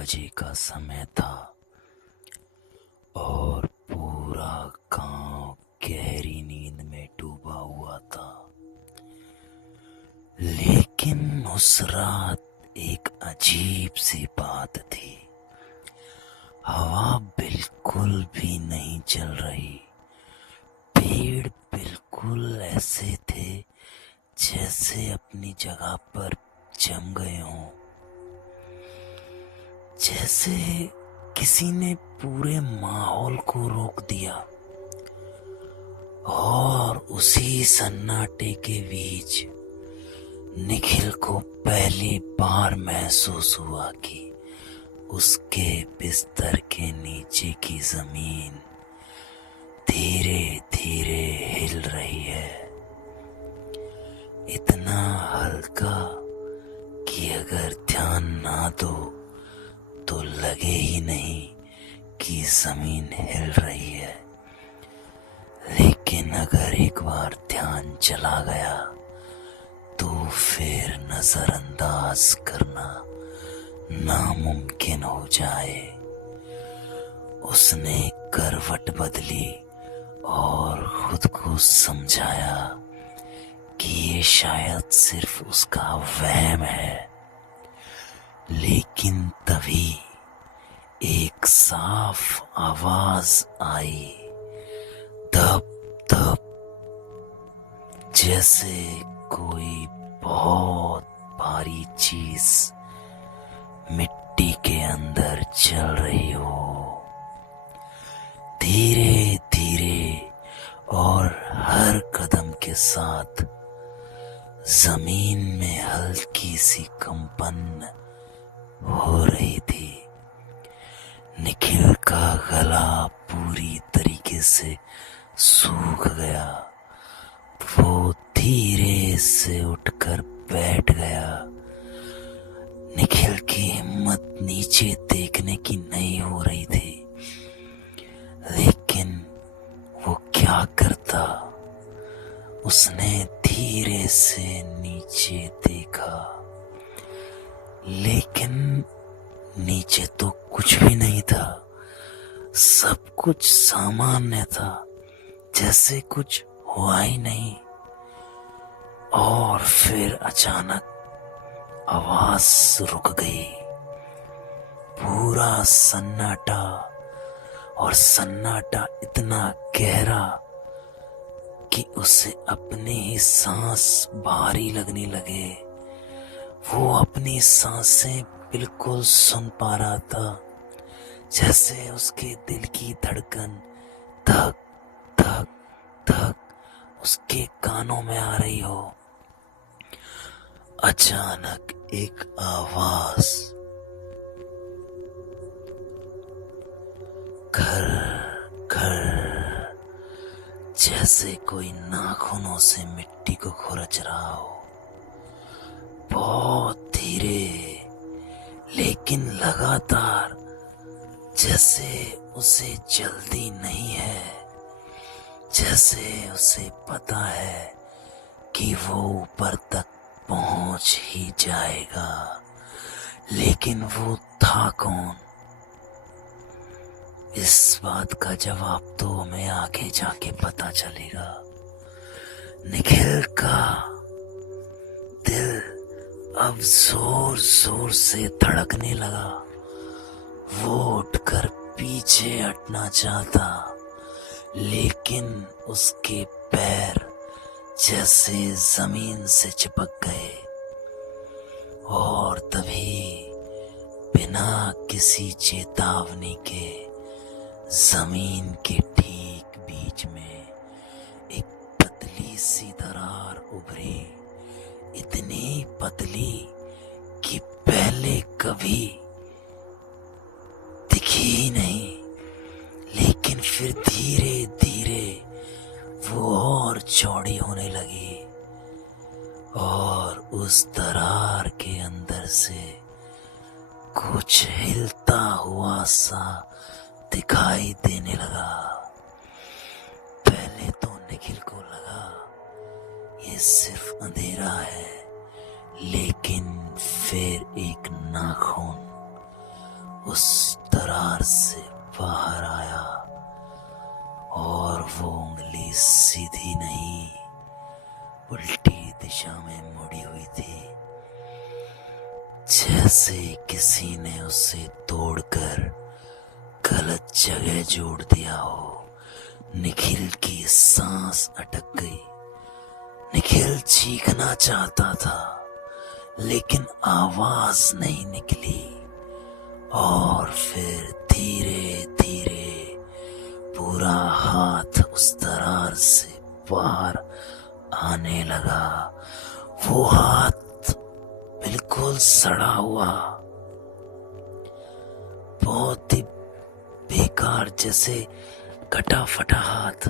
बजे का समय था और पूरा गांव गहरी नींद में डूबा हुआ था। लेकिन उस रात एक अजीब सी बात थी। हवा बिल्कुल भी नहीं चल रही। पेड़ बिल्कुल ऐसे थे जैसे अपनी जगह पर जम गए हों, जैसे किसी ने पूरे माहौल को रोक दिया। और उसी सन्नाटे के बीच निखिल को पहली बार महसूस हुआ कि उसके बिस्तर के नीचे की जमीन धीरे धीरे हिल रही है। इतना हल्का कि अगर ध्यान ना दो तो लगे ही नहीं कि जमीन हिल रही है। लेकिन अगर एक बार ध्यान चला गया तो फिर नजरअंदाज करना नामुमकिन हो जाए। उसने करवट बदली और खुद को समझाया कि ये शायद सिर्फ उसका वहम है। लेकिन तभी एक साफ आवाज आई, धप धप, जैसे कोई बहुत भारी चीज मिट्टी के अंदर चल रही हो। धीरे धीरे और हर कदम के साथ जमीन में हल्की सी कंपन हो रही थी। निखिल का गला पूरी तरीके से सूख गया। वो धीरे से उठकर बैठ गया। निखिल की हिम्मत नीचे देखने की नहीं हो रही थी, लेकिन वो क्या करता। उसने धीरे से नीचे देखा, लेकिन नीचे तो कुछ भी नहीं था। सब कुछ सामान्य था, जैसे कुछ हुआ ही नहीं। और फिर अचानक आवाज रुक गई। पूरा सन्नाटा, और सन्नाटा इतना गहरा कि उसे अपनी ही सांस भारी लगने लगे। वो अपनी सांसें बिल्कुल सुन पा रहा था, जैसे उसके दिल की धड़कन धक धक धक उसके कानों में आ रही हो। अचानक एक आवाज, घर घर, जैसे कोई नाखूनों से मिट्टी को खुरच रहा हो। बहुत धीरे लेकिन लगातार, जैसे उसे जल्दी नहीं है, जैसे उसे पता है कि वो ऊपर तक पहुंच ही जाएगा। लेकिन वो था कौन? इस बात का जवाब तो हमें आगे जाके पता चलेगा। निखिल का दिल अब जोर जोर से धड़कने लगा। वो उठकर पीछे हटना चाहता, लेकिन उसके पैर जैसे जमीन से चिपक गए। और तभी बिना किसी चेतावनी के जमीन के ठीक बीच में एक पतली सी दरार उभरी। इतनी पतली कि पहले कभी दिखी ही नहीं। लेकिन फिर धीरे धीरे वो और चौड़ी होने लगी, और उस दरार के अंदर से कुछ हिलता हुआ सा दिखाई देने लगा। पहले तो निखिल को लगा ये सिर्फ अंधेरा है, लेकिन फिर एक नाखून उस दरार से बाहर आया और वो उंगली सीधी नहीं उल्टी दिशा में मुड़ी हुई थी, जैसे किसी ने उसे तोड़कर गलत जगह जोड़ दिया हो। निखिल की सांस अटक गई। निखिल चीखना चाहता था लेकिन आवाज नहीं निकली। और फिर धीरे धीरे पूरा हाथ उस दरार से बाहर आने लगा। वो हाथ बिल्कुल सड़ा हुआ, बहुत ही बेकार, जैसे कटा फटा हाथ,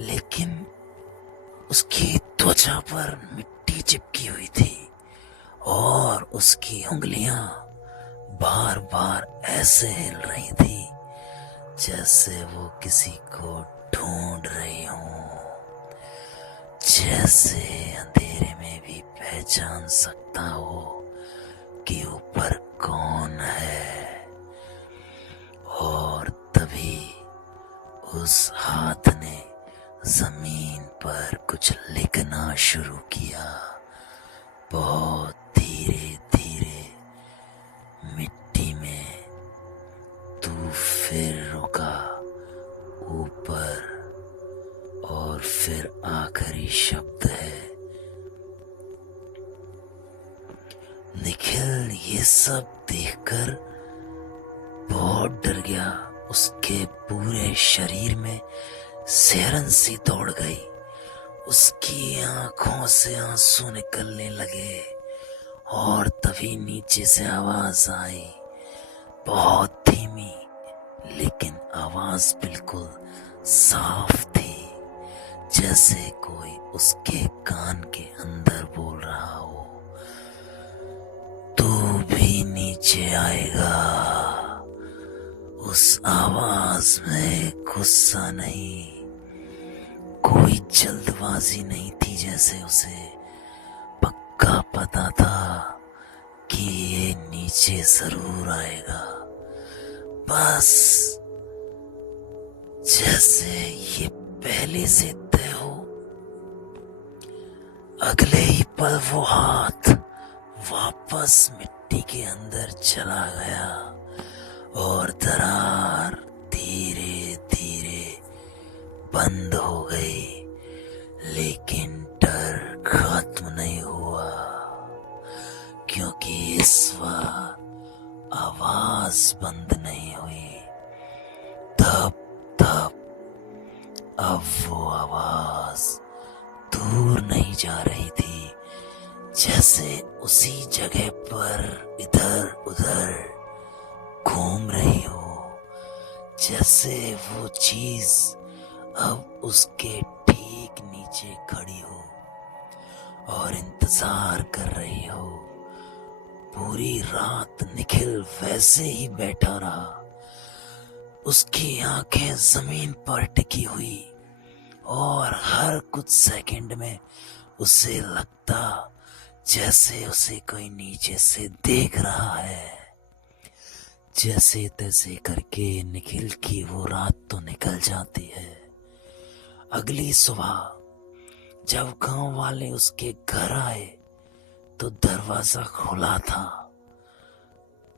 लेकिन उसकी त्वचा पर मिट्टी चिपकी हुई थी और उसकी उंगलियां बार बार ऐसे हिल रही थी जैसे वो किसी को ढूंढ रही हो, जैसे अंधेरे में भी पहचान सकता हो कि ऊपर कौन है। और तभी उस हाथ ने जमीन पर कुछ लिखना शुरू किया। बहुत धीरे धीरे मिट्टी में। तू फिर रुका ऊपर, और फिर आखिरी शब्द है। निखिल ये सब देखकर बहुत डर गया। उसके पूरे शरीर में सिहरन सी दौड़ गई। उसकी आंखों से आंसू निकलने लगे और तभी नीचे से आवाज आई, बहुत धीमी, लेकिन आवाज बिल्कुल साफ थी, जैसे कोई उसके कान के अंदर बोल रहा हो, तू भी नीचे आएगा। उस आवाज में गुस्सा नहीं, कोई जल्दबाजी नहीं थी, जैसे उसे पक्का पता था कि ये नीचे जरूर आएगा। बस जैसे ये पहले से तय हो। अगले ही पल वो हाथ वापस मिट्टी के अंदर चला गया और दरार धीरे धीरे बंद हो गई। लेकिन डर खत्म नहीं हुआ, क्योंकि इस बार आवाज बंद नहीं हुई। तब अब वो आवाज दूर नहीं जा रही थी, जैसे उसी जगह पर इधर उधर घूम रही हो, जैसे वो चीज अब उसके ठीक नीचे खड़ी हो और इंतजार कर रही हो। पूरी रात निखिल वैसे ही बैठा रहा। उसकी आंखें जमीन पर टिकी हुई और हर कुछ सेकंड में उसे लगता जैसे उसे कोई नीचे से देख रहा है। जैसे तैसे करके निखिल की वो रात तो निकल जाती है। अगली सुबह जब गांव वाले उसके घर आए तो दरवाजा खुला था,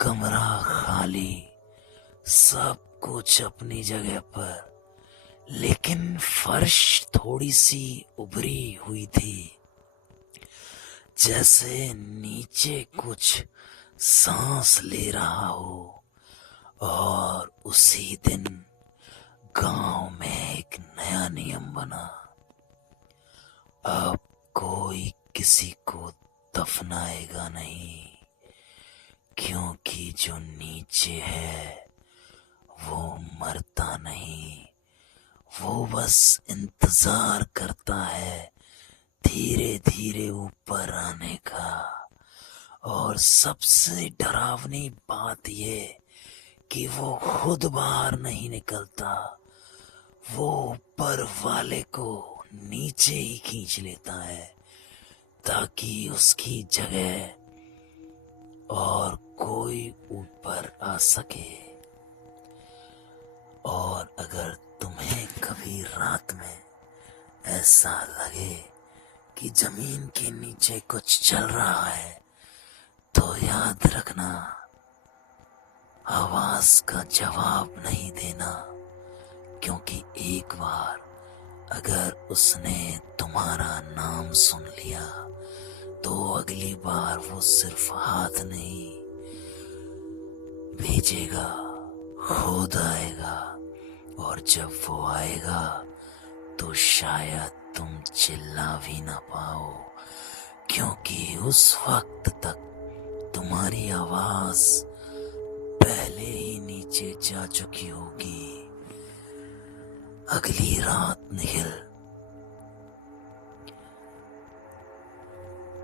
कमरा खाली, सब कुछ अपनी जगह पर, लेकिन फर्श थोड़ी सी उभरी हुई थी, जैसे नीचे कुछ सांस ले रहा हो। और उसी दिन गांव में एक नया नियम बना। अब कोई किसी को दफनाएगा नहीं, क्योंकि जो नीचे है वो मरता नहीं, वो बस इंतजार करता है धीरे धीरे ऊपर आने का। और सबसे डरावनी बात ये कि वो खुद बाहर नहीं निकलता, वो ऊपर वाले को नीचे ही खींच लेता है, ताकि उसकी जगह और कोई ऊपर आ सके। और अगर तुम्हें कभी रात में ऐसा लगे कि जमीन के नीचे कुछ चल रहा है, तो याद रखना, आवाज का जवाब नहीं देना, क्योंकि एक बार अगर उसने तुम्हारा नाम सुन लिया तो अगली बार वो सिर्फ हाथ नहीं भेजेगा, खुद आएगा। और जब वो आएगा तो शायद तुम चिल्ला भी ना पाओ, क्योंकि उस वक्त तक तुम्हारी आवाज पहले ही नीचे जा चुकी होगी। अगली रात निखिल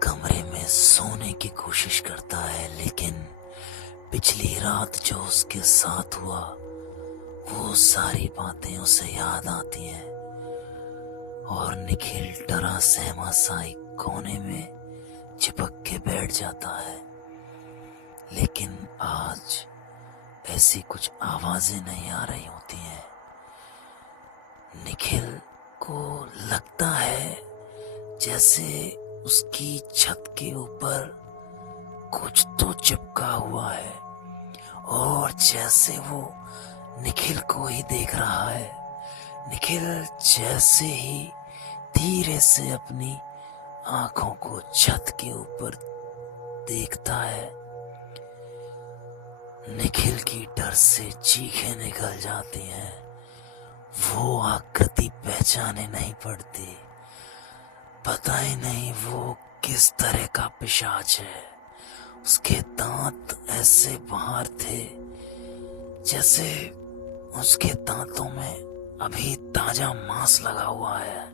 कमरे में सोने की कोशिश करता है, लेकिन पिछली रात जो उसके साथ हुआ वो सारी बातें उसे याद आती हैं और निखिल डरा सहमा सा एक कोने में चिपक के बैठ जाता है। लेकिन आज ऐसी कुछ आवाजें नहीं आ रही होती हैं। निखिल को लगता है जैसे उसकी छत के ऊपर कुछ तो चिपका हुआ है और जैसे वो निखिल को ही देख रहा है। निखिल जैसे ही धीरे से अपनी आंखों को छत के ऊपर देखता है, निखिल की डर से चीखें निकल जाती हैं। वो आकृति पहचाने नहीं पड़ती, पता ही नहीं वो किस तरह का पिशाच है। उसके दांत ऐसे बाहर थे जैसे उसके दांतों में अभी ताजा मांस लगा हुआ है।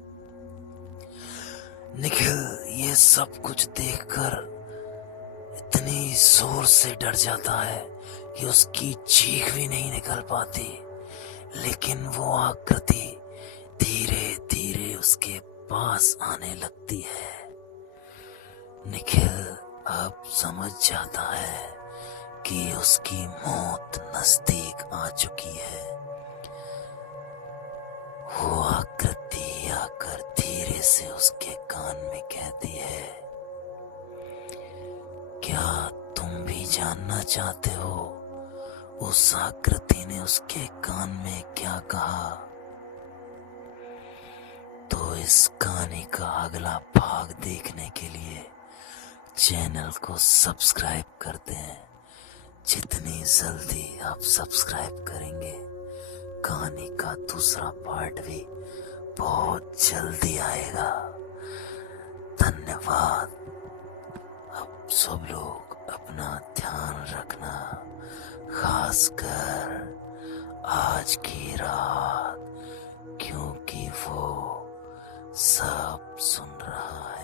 निखिल ये सब कुछ देखकर इतनी जोर से डर जाता है कि उसकी चीख भी नहीं निकल पाती। लेकिन वो आकृति धीरे धीरे उसके पास आने लगती है। निखिल अब समझ जाता है कि उसकी मौत नजदीक आ चुकी है। वो आकृति आकर धीरे से उसके कान में कहती है, क्या तुम भी जानना चाहते हो उस आकृति ने उसके कान में क्या कहा? तो इस कहानी का अगला भाग देखने के लिए चैनल को सब्सक्राइब कर दें। जितनी जल्दी आप सब्सक्राइब करेंगे, कहानी का दूसरा पार्ट भी बहुत जल्दी आएगा। धन्यवाद। अब सब लोग अपना ध्यान रखना, खासकर आज की रात, क्योंकि वो सब सुन रहा है।